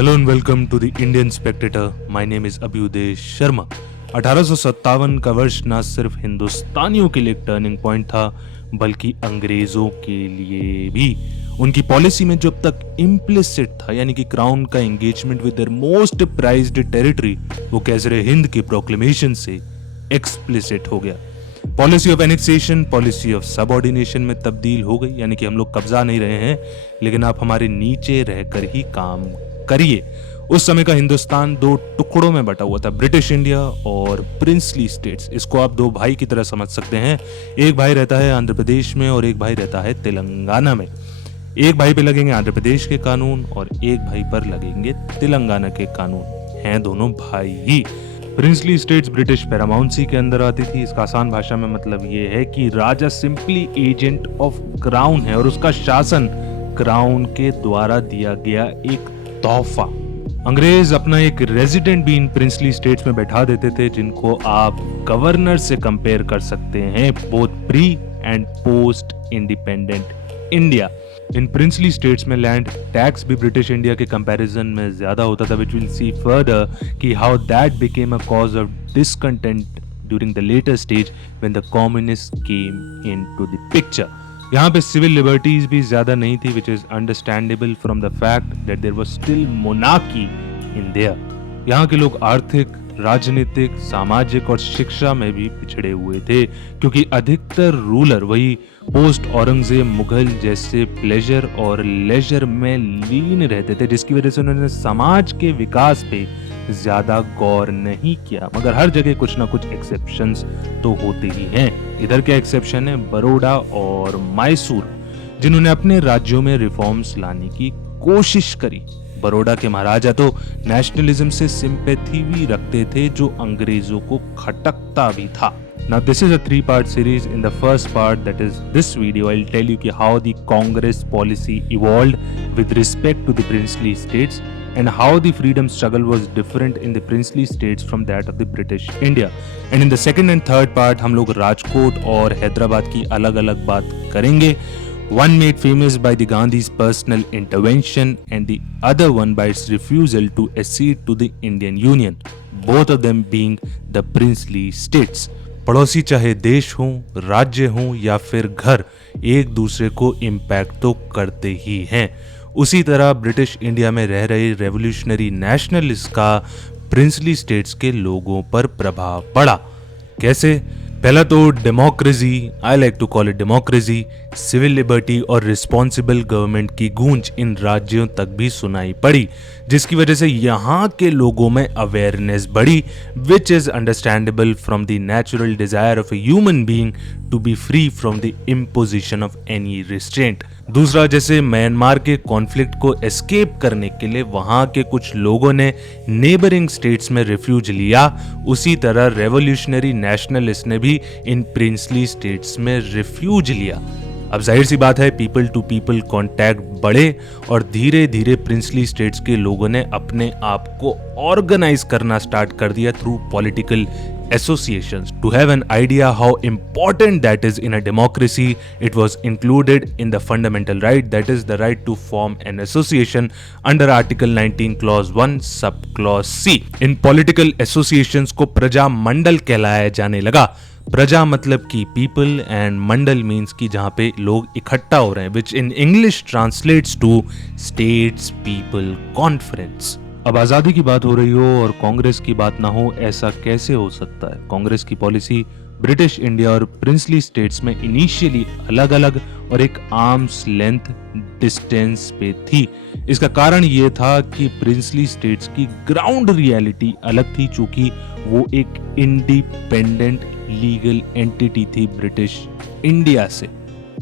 Hello and welcome to the Indian Spectator. My name is Abhyudaya Sharma. 1857 का वर्ष न सिर्फ हिंदुस्तानियों के लिए एक टर्निंग पॉइंट था बल्कि अंग्रेजों के लिए भी। उनकी पॉलिसी में जब तक इम्प्लिसिट था यानी कि क्राउन का engagement with their most prized territory, वो कैसरे हिंद के प्रोक्लेमेशन से एक्सप्लिसिट हो गया। Policy of annexation policy of subordination में तब्दील हो गई, यानी कि हम लोग कब्जा नहीं रहे हैं लेकिन आप हमारे नीचे रहकर ही काम करिए। उस समय का हिंदुस्तान दो टुकड़ों में बटा हुआ था, ब्रिटिश इंडिया और प्रिंसली स्टेट्स। इसको आप दो भाई की तरह समझ सकते हैं। एक भाई रहता है आंध्र प्रदेश में और एक भाई रहता है तेलंगाना में। एक भाई पे लगेंगे आंध्र प्रदेश के कानून और एक भाई पर लगेंगे तेलंगाना के कानून। हैं दोनों भाई ही। प्रिंसली स्टेट्स ब्रिटिश पैरामाउंसी के अंदर आती थी। इसका आसान भाषा में मतलब ये है कि राजा सिंपली एजेंट ऑफ क्राउन है और उसका शासन क्राउन के द्वारा दिया गया एक तोहफा। अंग्रेज अपना एक रेजिडेंट भी इन प्रिंसली स्टेट्स में बैठा देते थे, जिनको आप गवर्नर से कंपेयर कर सकते हैं, both pre and post independent India. इन प्रिंसली स्टेट्स में लैंड टैक्स भी ब्रिटिश इंडिया के कंपैरिजन में ज्यादा होता था, विच विल सी फर्दर कि how that became a cause of discontent during the later stage when the communist came into the picture. यहाँ पे सिविल लिबर्टीज भी ज्यादा नहीं थी, which is understandable from the fact that there was still monarchy in there. यहाँ के लोग आर्थिक, राजनीतिक, सामाजिक और शिक्षा में भी पिछड़े हुए थे, क्योंकि अधिकतर रूलर वही पोस्ट औरंगजेब मुगल जैसे प्लेजर और लेजर में लीन रहते थे, जिसकी वजह से उन्होंने समाज के विकास पे ज्यादा गौर नहीं किया। मगर हर जगह कुछ ना कुछ एक्सेप्शंस तो होते ही हैं। इधर क्या एक्सेप्शन है? बड़ौदा और मैसूर, जिन्होंने अपने राज्यों में रिफॉर्म्स लाने की कोशिश करी। बड़ौदा के महाराजा तो नेशनलिज्म से सिंपैथी भी रखते थे, जो अंग्रेजों को खटकता भी था। Now this is a three-part series. In the first part, that is this video, I'll tell you कि how the Congress policy evolved with respect to the princely states and how the freedom struggle was different in the princely states from that of the British India. And in the second and third part, हम लोग राजकोट और हैदराबाद की अलग-अलग बात करेंगे. One made famous by the Gandhi's personal intervention and the other one by its refusal to accede to the Indian Union. Both of them being the princely states. पड़ोसी चाहे देश हो, राज्य हो या फिर घर, एक दूसरे को इम्पैक्ट तो करते ही हैं। उसी तरह ब्रिटिश इंडिया में रह रहे रेवोल्यूशनरी नेशनलिस्ट का प्रिंसली स्टेट्स के लोगों पर प्रभाव पड़ा। कैसे? पहला तो democracy, I like to call it democracy, civil liberty और रिस्पॉन्सिबल गवर्नमेंट की गूंज इन राज्यों तक भी सुनाई पड़ी, जिसकी वजह से यहाँ के लोगों में अवेयरनेस बढ़ी, which is understandable from the natural desire of a human being to be free from the imposition of any restraint. दूसरा, जैसे म्यांमार के कॉन्फ्लिक्ट को एस्केप करने के लिए वहां के कुछ लोगों ने नेबरिंग स्टेट्स में रिफ्यूज लिया, उसी तरह रेवोल्यूशनरी नेशनलिस्ट ने भी इन प्रिंसली स्टेट्स में रिफ्यूज लिया। अब जाहिर सी बात है, पीपल टू पीपल कांटेक्ट बढ़े और धीरे धीरे प्रिंसली स्टेट्स के लोगों ने अपने आप को ऑर्गेनाइज करना स्टार्ट कर दिया through political associations. To have an idea how important that is in a democracy, it was included in the fundamental right, that is the right to form an association under Article 19 Clause 1 Sub Clause C. In political associations को प्रजा मंडल कहलाया जाने लगा। प्रजा मतलब कि people and Mandal means कि जहाँ पे लोग इकट्ठा हो रहे हैं, which in English translates to States People Conference। अब आज़ादी की बात हो रही हो और कांग्रेस की बात ना हो, ऐसा कैसे हो सकता है? कांग्रेस की पॉलिसी ब्रिटिश इंडिया और प्रिंसली स्टेट्स में इनिशियली अलग अलग और एक आर्म्स लेंथ डिस्टेंस पे थी। इसका कारण ये था कि प्रिंसली स्टेट्स की ग्राउंड रियलिटी अलग थी, चूंकि वो एक इंडिपेंडेंट लीगल एंटिटी थी ब्रिटिश इंडिया से।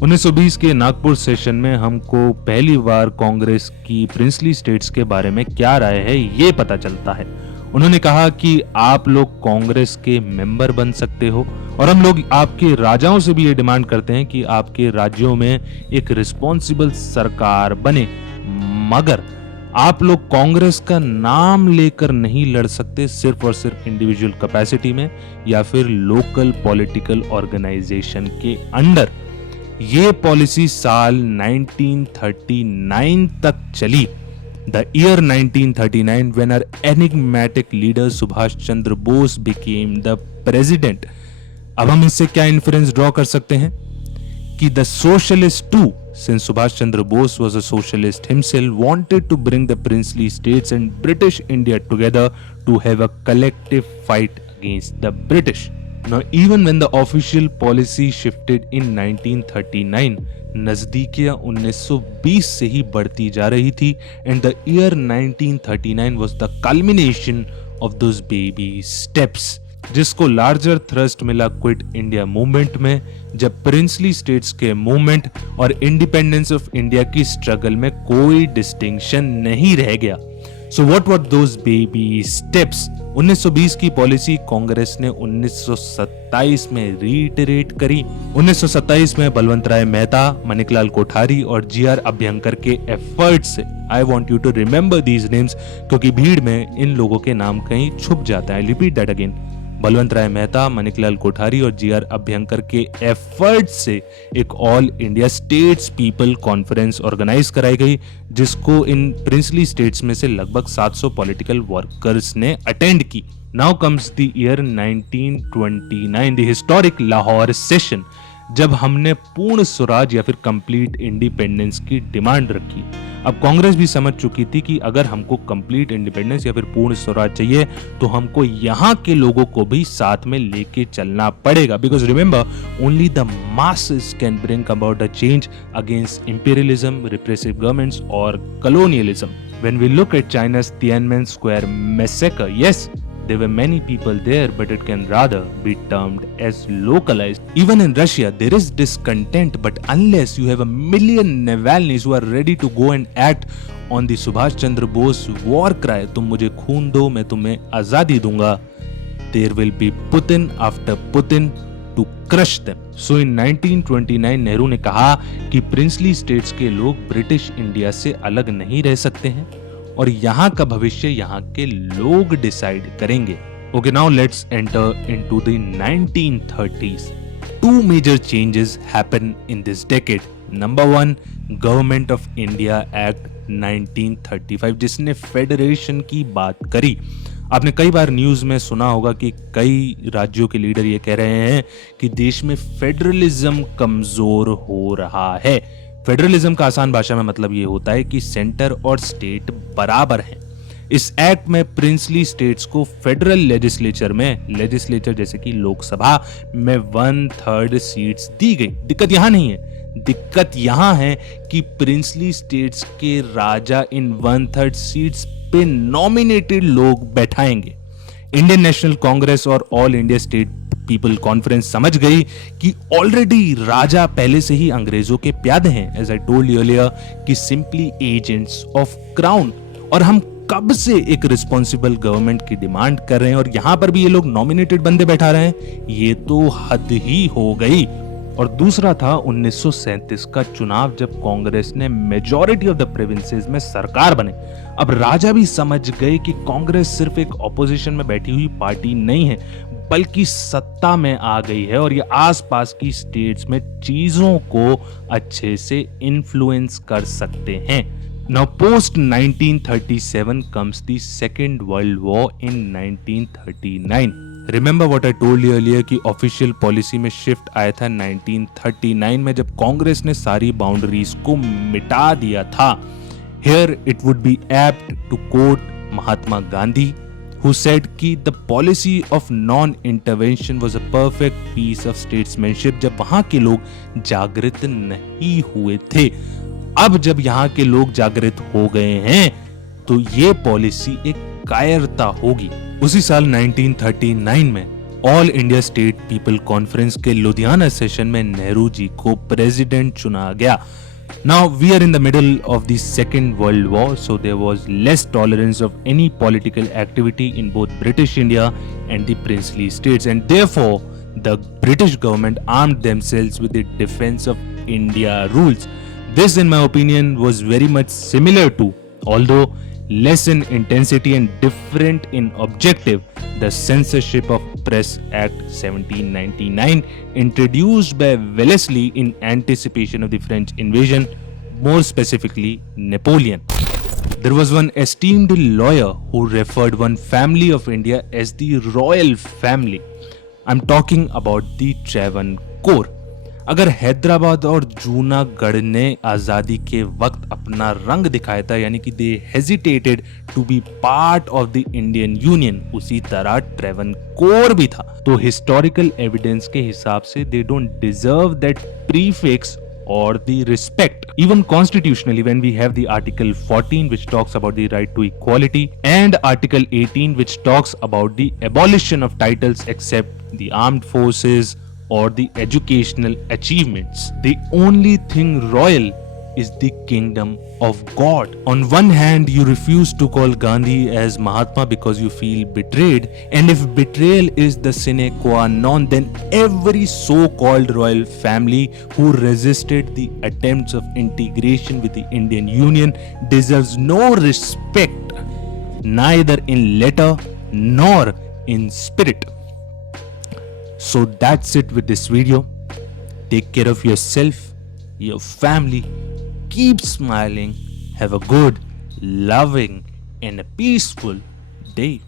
1920 के नागपुर सेशन में हमको पहली बार कांग्रेस की प्रिंसली स्टेट्स के बारे में क्या राय है ये पता चलता है। उन्होंने कहा कि आप लोग कांग्रेस के मेंबर बन सकते हो और हम लोग आपके राजाओं से भी ये डिमांड करते हैं कि आपके राज्यों में एक रिस्पॉन्सिबल सरकार बने, मगर आप लोग कांग्रेस का नाम लेकर नहीं लड़ सकते, सिर्फ और सिर्फ इंडिविजुअल कैपेसिटी में या फिर लोकल पॉलिटिकल ऑर्गेनाइजेशन के अंडर। ये पॉलिसी साल 1939 तक चली। The year 1939 when our enigmatic leader Subhash Chandra Bose became the president. अब हम इससे क्या इन्फ्रेंस ड्रॉ कर सकते हैं कि the socialist too, since Subhash Chandra Bose was a socialist himself, wanted to bring the princely states and British India together to have a collective fight against the British. Now, even when the official policy shifted in 1939, नजदीकियां 1920 से ही बढ़ती जा रही थी and the year 1939 was the culmination of those baby steps, जिसको larger thrust मिला quit India movement में, जब princely states के मूवमेंट और इंडिपेंडेंस ऑफ इंडिया की स्ट्रगल में कोई डिस्टिंक्शन नहीं रह गया. So what were those baby steps? 1920 की पॉलिसी कांग्रेस ने 1927 में रीइटरेट करी. 1927 में बलवंत राय मेहता, माणिकलाल कोठारी और जीआर अभ्यंकर के एफर्ट से, I want you to remember these names क्योंकि भीड़ में इन लोगों के नाम कहीं छुप जाता है. Repeat that again. Balwant Rai Mehta, Maniklal Kothari और जीआर अभ्यंकर के एफर्ट से एक all India states people conference organise कराई गई, जिसको इन प्रिंसली स्टेट्स में से लगभग 700 पॉलिटिकल वर्कर्स ने अटेंड की. Now comes the year 1929, the historic Lahore session, जब हमने पूर्ण स्वराज या फिर कंप्लीट इंडिपेंडेंस की डिमांड रखी. अब कांग्रेस भी समझ चुकी थी कि अगर हमको कंप्लीट इंडिपेंडेंस या फिर पूर्ण स्वराज चाहिए तो हमको यहाँ के लोगों को भी साथ में लेके चलना पड़ेगा. Because remember, only the masses can bring about the change against imperialism, repressive governments और colonialism. When we look at China's Tiananmen Square massacre, yes, there were many people there, but it can rather be termed as localized. Even in Russia, there is discontent, but unless you have a million Navalny's who are ready to go and act on the Subhash Chandra Bose war cry, तुम मुझे खून दो, मैं तुम्हें आजादी दूंगा, there will be Putin after Putin to crush them. So in 1929 Nehru ने कहा कि प्रिंसली स्टेट्स के लोग ब्रिटिश इंडिया से अलग नहीं रह सकते हैं और यहाँ का भविष्य यहाँ के लोग डिसाइड करेंगे. Okay, now let's enter into the 1930s. Two major changes happen in this decade. Number one, Government of India Act 1935, जिसने फेडरेशन की बात करी. आपने कई बार न्यूज में सुना होगा कि कई राज्यों के लीडर ये कह रहे हैं कि देश में फेडरलिज्म कमजोर हो रहा है. फेडरलिज्म का आसान भाषा में मतलब ये होता है कि सेंटर और स्टेट बराबर हैं. इस एक्ट में प्रिंसली स्टेट्स को फेडरल लेजिस्लेचर जैसे कि लोकसभा में 1/3 सीट्स दी गई. दिक्कत यहां नहीं है, दिक्कत यहां है कि प्रिंसली स्टेट्स के राजा इन 1/3 सीट्स पे नॉमिनेटेड लोग बैठाएंगे. इंडियन नेशनल कांग्रेस और all India state people conference समझ गई कि ऑलरेडी राजा पहले से ही अंग्रेजों के प्यादे हैं, as I told you earlier, कि सिंपली एजेंट्स ऑफ क्राउन, और हम कब से एक रिस्पॉन्सिबल गवर्नमेंट की डिमांड कर रहे हैं और यहां पर भी ये लोग नॉमिनेटेड बंदे बैठा रहे हैं. ये तो हद ही हो गई. और दूसरा था 1937 का चुनाव, जब कांग्रेस ने मेजॉरिटी ऑफ द प्रोविंसेस में सरकार बने. अब राजा भी समझ गए कि कांग्रेस सिर्फ एक ऑपोजिशन में बैठी हुई पार्टी नहीं है, बल्कि सत्ता में आ गई है और ये आसपास की स्टेट्स में चीजों को अच्छे से इन्फ्लुएंस कर सकते हैं. Now post 1937 comes the Second World War in 1939. Remember what I told you earlier कि ऑफिशियल पॉलिसी में शिफ्ट आया था 1939 में, जब कांग्रेस ने सारी बाउंड्रीज को मिटा दिया था. Here it would be apt to quote Mahatma Gandhi, who said कि the policy of non-intervention was a perfect piece of statesmanship, जब वहां के लोग जागृत नहीं हुए थे. अब जब यहाँ के लोग जागृत हो गए हैं तो ये पॉलिसी एक कायरता होगी. उसी साल 1939 में all India state people conference के लुधियाना सेशन में नेहरू जी को प्रेसिडेंट चुना गया. Now we are in the middle of the Second World War, so there was less tolerance of any political activity in both British India and the princely states, and therefore the British government armed themselves with the Defence of India rules. This, in my opinion, was very much similar to, although less in intensity and different in objective, the Censorship of Press Act 1799, introduced by Wellesley in anticipation of the French invasion, more specifically Napoleon. There was one esteemed lawyer who referred one family of India as the royal family. I'm talking about the Travancore. अगर हैदराबाद और जूनागढ़ ने आज़ादी के वक्त अपना रंग दिखाया था, यानी कि they hesitated to be part of the Indian union, उसी तरह ट्रेवनकोर भी था. तो हिस्टोरिकल एविडेंस के हिसाब से they don't deserve that prefix or the respect. Even constitutionally, when we have the Article 14 which talks about the right to equality and Article 18 which talks about the abolition of titles except the armed forces or the educational achievements, the only thing royal is the kingdom of God. On one hand, you refuse to call Gandhi as Mahatma because you feel betrayed, and if betrayal is the sine qua non, then every so-called royal family who resisted the attempts of integration with the Indian Union deserves no respect, neither in letter nor in spirit. So that's it with this video. Take care of yourself, your family. Keep smiling. Have a good, loving, and a peaceful day.